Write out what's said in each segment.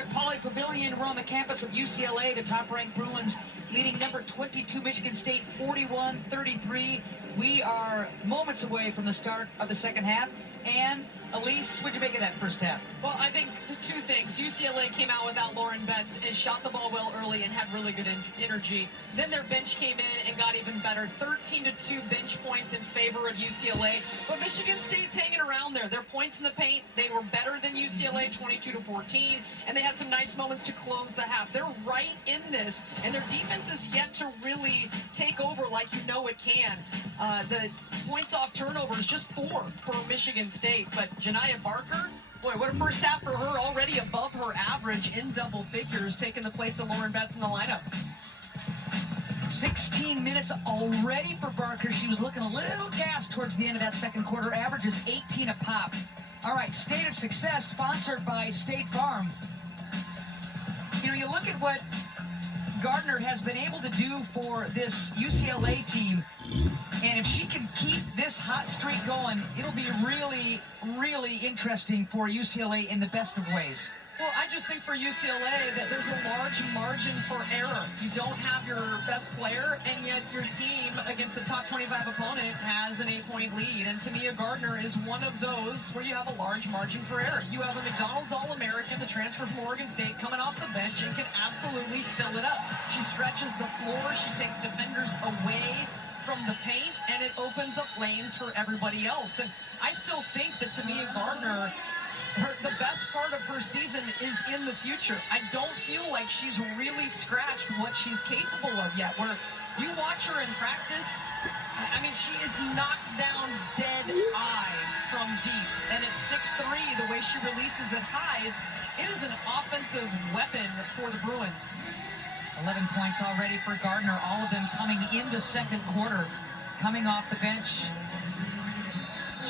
at Pauley Pavilion. We're on the campus of UCLA. The top-ranked Bruins leading number 22 Michigan State 41-33. We are moments away from the start of the second half. And Elise, what'd you make of that first half? Well, I think two things. UCLA came out without Lauren Betts and shot the ball well early and had really good energy. Then their bench came in and got even better. 13-2 bench points in favor of UCLA. But Michigan State's hanging around there. Their points in the paint, they were better than UCLA, 22-14. And they had some nice moments to close the half. They're right in this. And their defense is yet to really take over like you know it can. The points off turnovers, just 4 for Michigan State. But Janiah Barker, boy, what a first half for her, already above her average in double figures, taking the place of Lauren Betts in the lineup. 16 minutes already for Barker. She was looking a little gassed towards the end of that second quarter. Averages 18 a pop. All right, State of Success, sponsored by State Farm. You know, you look at what Gardner has been able to do for this UCLA team, and if she can keep this hot streak going, it'll be really, really interesting for UCLA in the best of ways. Well, I just think for UCLA that there's a large margin for error. You don't have your best player, and yet your team against a top 25 opponent has an 8-point lead. And Tamia Gardner is one of those where you have a large margin for error. You have a McDonald's All-American, the transfer from Oregon State, coming off the bench and can absolutely fill it up. She stretches the floor. She takes defenders away from the paint, and it opens up lanes for everybody else. And I still think that Tamia Gardner, the best part of her season is in the future. I don't feel like she's really scratched what she's capable of yet. Where you watch her in practice, I mean, she is knocked down dead eye from deep. And at 6'3", the way she releases it high, it is an offensive weapon for the Bruins. 11 points already for Gardner, all of them coming in the second quarter, coming off the bench.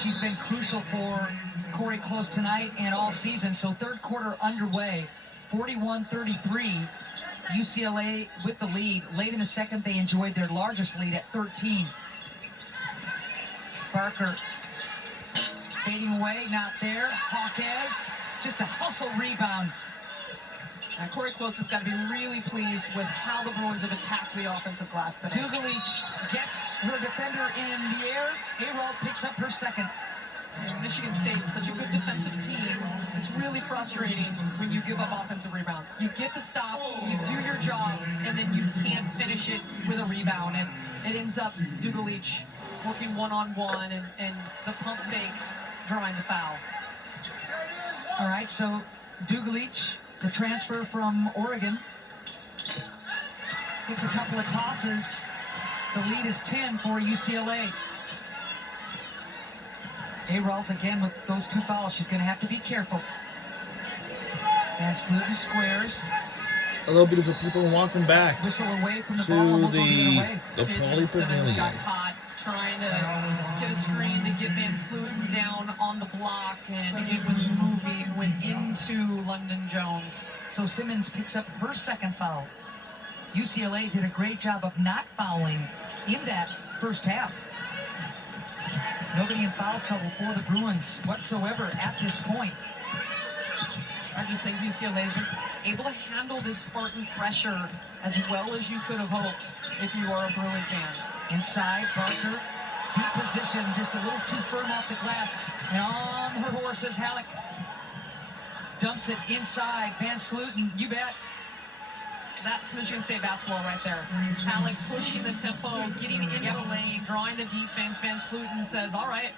She's been crucial for Corey Close tonight and all season. So third quarter underway, 41-33. UCLA with the lead. Late in the second, they enjoyed their largest lead at 13. Barker fading away, not there. Hawkes, just a hustle rebound. Corey Close has got to be really pleased with how the Bruins have attacked the offensive glass today. Dugalich gets her defender in the air. Ayrault picks up her second. Michigan State, such a good defensive team. It's really frustrating when you give up offensive rebounds. You get the stop, you do your job, and then you can't finish it with a rebound. And it ends up Dugalich working one-on-one and the pump fake drawing the foul. All right, so Dugalich, the transfer from Oregon, gets a couple of tosses. The lead is 10 for UCLA. Ayrault again with those 2 fouls. She's going to have to be careful. And Slutin squares. A little bit of people walking back Whistle away from the to ball. the Pauley Simmons Pavilion. got caught trying to get a screen to get Van Sluten down on the block, and it was moving, went into London Jones. So Simmons picks up her second foul. UCLA did a great job of not fouling in that first half. Nobody in foul trouble for the Bruins whatsoever at this point. I just think UCLA's been able to handle this Spartan pressure as well as you could have hoped if you are a Bruin fan. Inside, Barker, deep position, just a little too firm off the glass. And on her horses, Halleck dumps it inside. Van Sluten, you bet. That's Michigan State basketball right there. Halleck pushing the tempo, getting into the lane, drawing the defense. Van Sluten says, all right,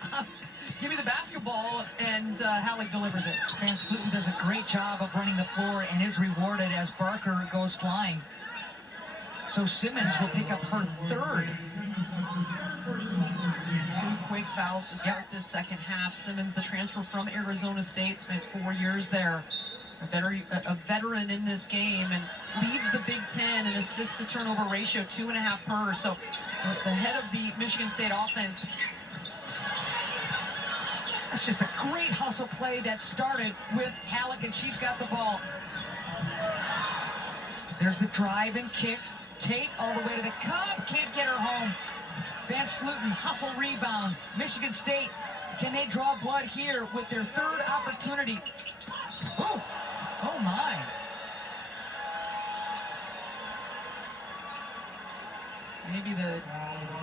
give me the basketball, and Halleck delivers it. Van Sluten does a great job of running the floor and is rewarded as Barker goes flying. So Simmons will pick up her third. 2 quick fouls to start this second half. Simmons, the transfer from Arizona State, spent 4 years there. A veteran in this game, and leads the Big Ten in assists to turnover ratio, 2.5 per. So the head of the Michigan State offense. That's just a great hustle play that started with Halleck, and she's got the ball. There's the drive and kick. Tate all the way to the cup, can't get her home. Van Sluten, hustle rebound. Michigan State, can they draw blood here with their third opportunity? Ooh. Oh my. Maybe the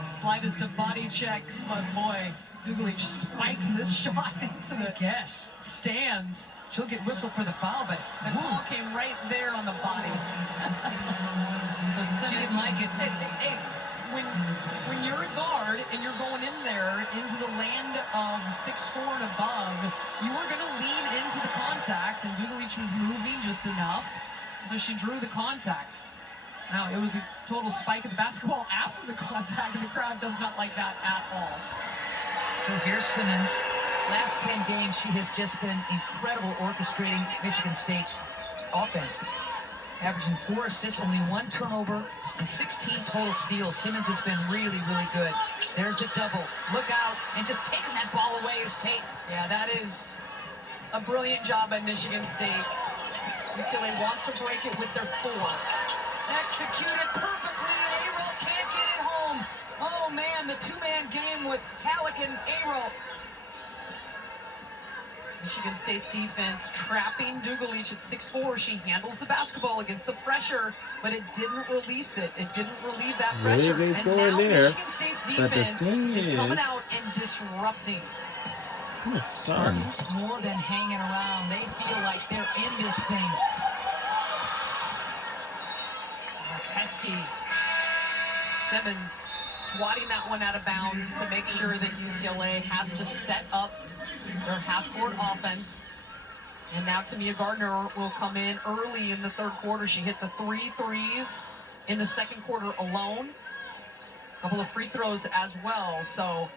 slightest of body checks, but boy, Dugulic spiked this shot into the stands. She'll get whistled for the foul, but The ball came right there on the body. So Simmons, she didn't like it. Hey, when you're a guard and you're going in there into the land of 6'4" and above, you are going to lean into the contact, and Dugulic was moving just enough, so she drew the contact. Now, it was a total spike of the basketball after the contact, and the crowd does not like that at all. So here's Simmons. Last 10 games, she has just been incredible orchestrating Michigan State's offense. Averaging 4 assists, only 1 turnover, and 16 total steals. Simmons has been really, really good. There's the double. Look out, and just taking that ball away is Tate. Yeah, that is a brilliant job by Michigan State. UCLA wants to break it with their 4. Executed perfectly, and Ayroll can't get it home. Oh, man, the two-man game with Halleck and Ayroll. Michigan State's defense trapping Dugulic at 6'4". She handles the basketball against the pressure, but it didn't release it. It didn't relieve that pressure. Really, And going now there. Michigan State's But the defense thing is coming is- out and disrupting. Spartans more than hanging around. They feel like they're in this thing. Pesky. Simmons swatting that one out of bounds to make sure that UCLA has to set up their half-court offense. And now Tamia Gardner will come in early in the third quarter. She hit the 3 threes in the second quarter alone. A couple of free throws as well. So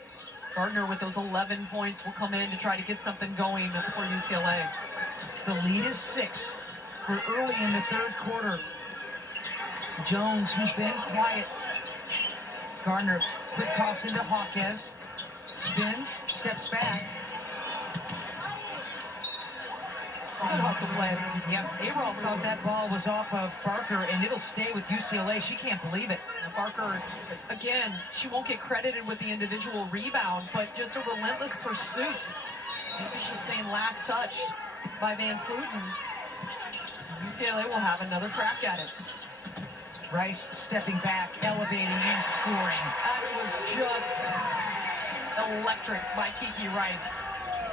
Gardner with those 11 points will come in to try to get something going for UCLA. The lead is 6. We're early in the third quarter. Jones, who's been quiet. Gardner, quick toss into Hawkes. Spins, steps back. Good hustle play. Yep, Ayroll thought that ball was off of Barker, and it'll stay with UCLA. She can't believe it. Barker, again, she won't get credited with the individual rebound, but just a relentless pursuit. Maybe she's saying last touched by Van Sluten. UCLA will have another crack at it. Rice stepping back, elevating, and scoring. That was just electric by Kiki Rice.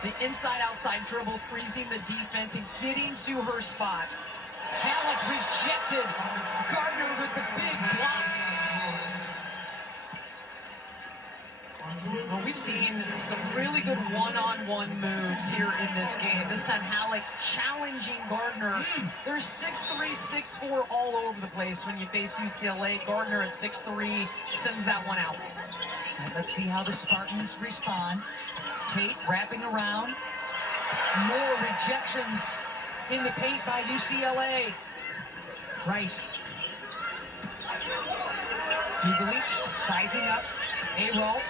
The inside-outside dribble, freezing the defense and getting to her spot. Halleck rejected. Gardner with the big block. Well, we've seen some really good one-on-one moves here in this game. This time, Halleck challenging Gardner. There's 6'3", 6'4" all over the place when you face UCLA. Gardner at 6'3" sends that one out. And let's see how the Spartans respond. Tate wrapping around. More rejections in the paint by UCLA. Rice. Dugulic sizing up. Ayroll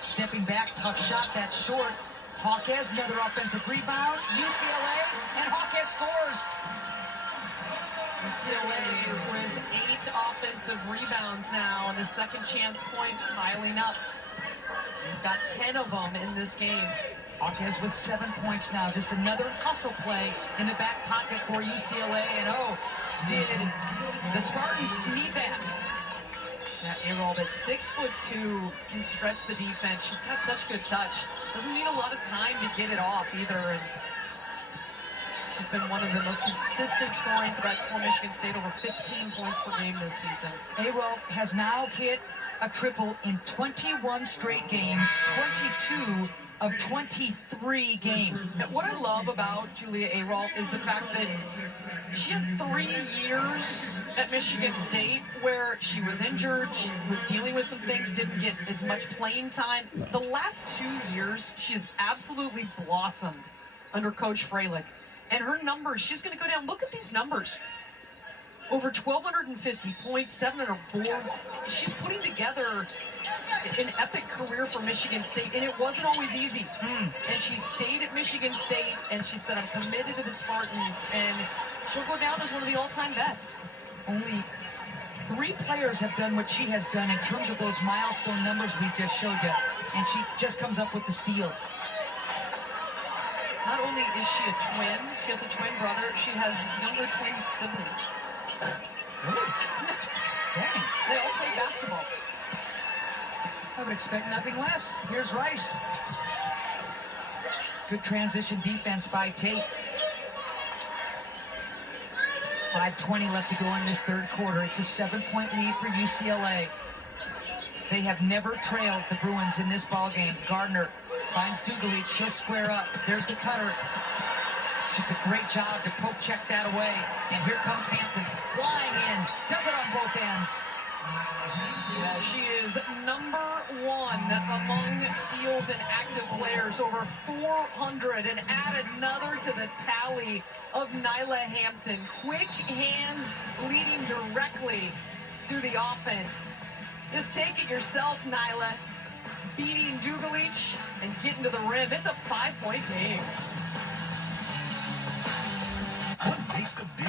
stepping back. Tough shot. That's short. Hawkes, another offensive rebound. UCLA, and Hawkes scores. UCLA with 8 offensive rebounds now, and the second chance points piling up. They've got 10 of them in this game. Hawkes with 7 points now. Just another hustle play in the back pocket for UCLA. And oh, did the Spartans need that? That Ayroll, that 6'2", can stretch the defense. She's got such good touch. Doesn't need a lot of time to get it off either. And she's been one of the most consistent scoring threats for Michigan State, over 15 points per game this season. Ayroll has now hit a triple in 21 straight games, 22 of 23 games. And what I love about Julia Ayroll is the fact that she had 3 years at Michigan State where she was injured, she was dealing with some things, didn't get as much playing time. The last 2 years, she has absolutely blossomed under Coach Freilich. And her numbers, she's going to go down. Look at these numbers. Over 1,250 points, 700 boards. She's putting together an epic career for Michigan State, and it wasn't always easy. And she stayed at Michigan State, and she said, I'm committed to the Spartans, and she'll go down as one of the all-time best. Only 3 players have done what she has done in terms of those milestone numbers we just showed you, and she just comes up with the steal. Not only is she a twin, she has a twin brother, she has younger twin siblings. Really? Dang. They all play basketball. I would expect nothing less. Here's Rice. Good transition defense by Tate. 5:20 left to go in this third quarter. It's a 7-point lead for UCLA. They have never trailed the Bruins in this ballgame. Gardner finds Dugalich. She'll square up. There's the cutter. It's just a great job to poke check that away. And here comes Hampton flying in. Does it on both ends. Yeah, she is number one among steals and active players, over 400, and add another to the tally of Nyla Hampton. Quick hands leading directly to the offense. Just take it yourself, Nyla. Beating Dugalich and getting to the rim. It's a 5-point game. What makes the big